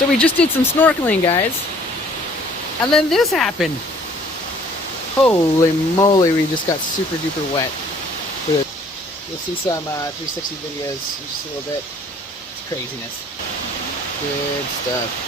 So we just did some snorkeling, guys. And then this happened. Holy moly, we just got super duper wet. You'll see some 360 videos in just a little bit. It's craziness. Good stuff.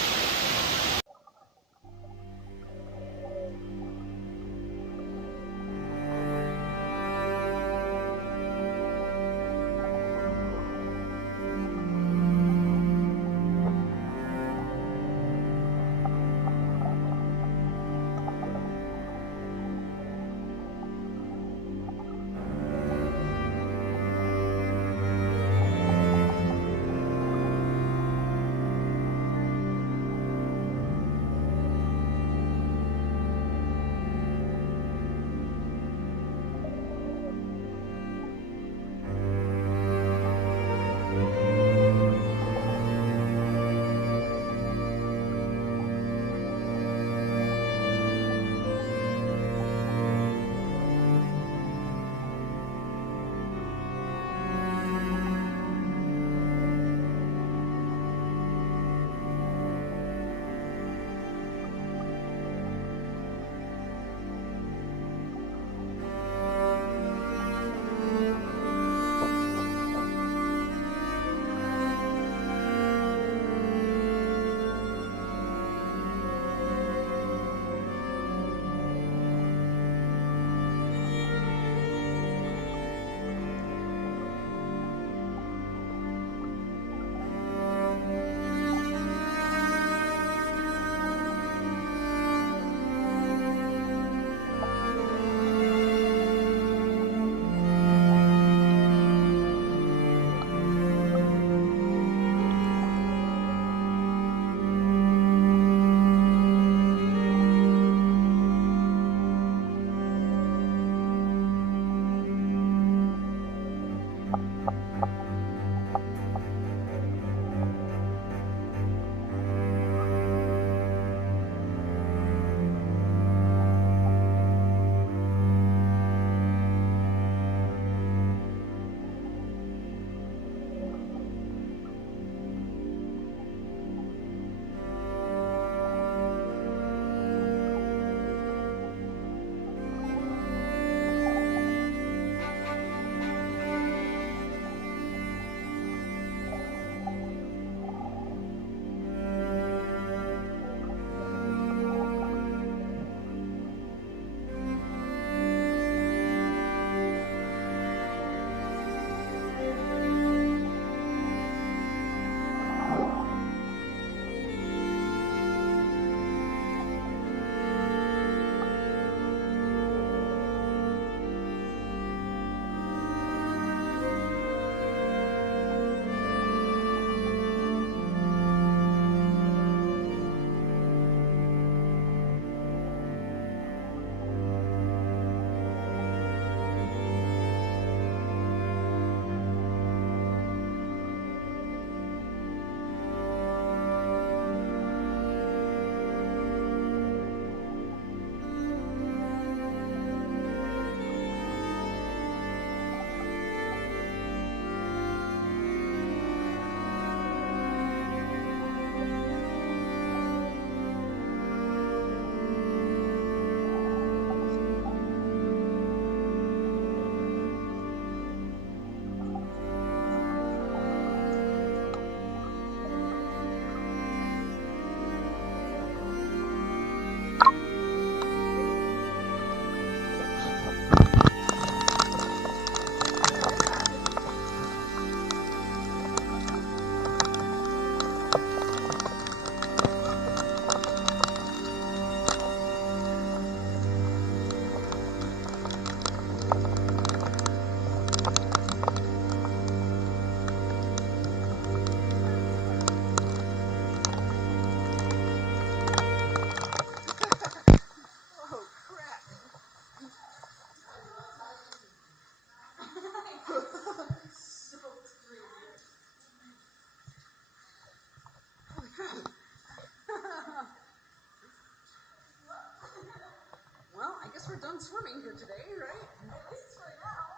Well, I guess we're done swimming here today, right? At least for now.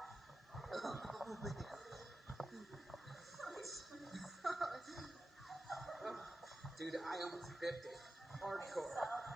Oh, man. Dude, I almost bipped it. Hardcore.